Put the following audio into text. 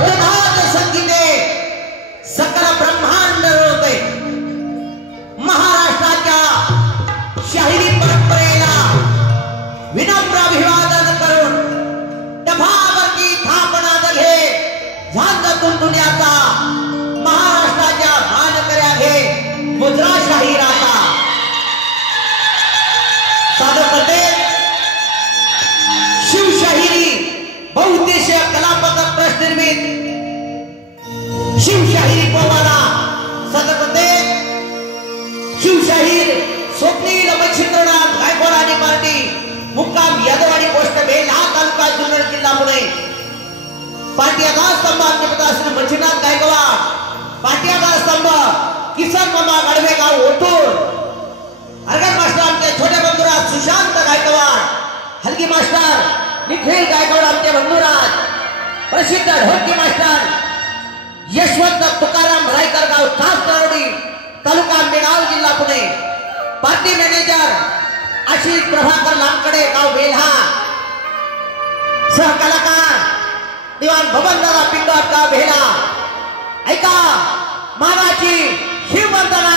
भोलेनाथ संगीते सकल ब्रह्मांड रोते महाराष्ट्राच्या शाहिरी परंपरेला विनम्र अभिवादन करून डफावरची थापणाद घे झांज तुंतुण्याचा महाराष्ट्राच्या मानकऱ्या घे मुद्रा शाहिराचा सादर करते शिवशाहिरी बहुउद्देशीय कलापथक ट्रस्ट निर्मित शिवशाहिरी पोवाडा सादर करते शिवशाहीर स्वप्नील मच्छिंद्रनाथ गायकवाड आणि पार्टी मुक्काम यादवाडी पोस्ट बेल्हा तालुका जुन्नर जिल्हा पुणे पाटियादा स्तंभ श्री मच्छिंद्रनाथ गायकवाड पाटियादा स्तंभ किसन मामा गडवेगाव ओटूर अर्गन मास्टर आमचे छोटे बंधुराज सुशांत गायकवाड हलगी मास्टर निखिल गायकवाड आमचे बंधुराज प्रसिद्ध ढोलकी मास्टर यशवंत तुकाराम रायकर गाव तासतरोडी तालुका आंबेगाव जिल्हा पुणे पार्टी मॅनेजर आशिष प्रभाकर लांबकडे गाव बेल्हा सहकलाकार दिवाण भवनदादा पिंडोर गाव बेल्हा ऐका मानाची शिववंदना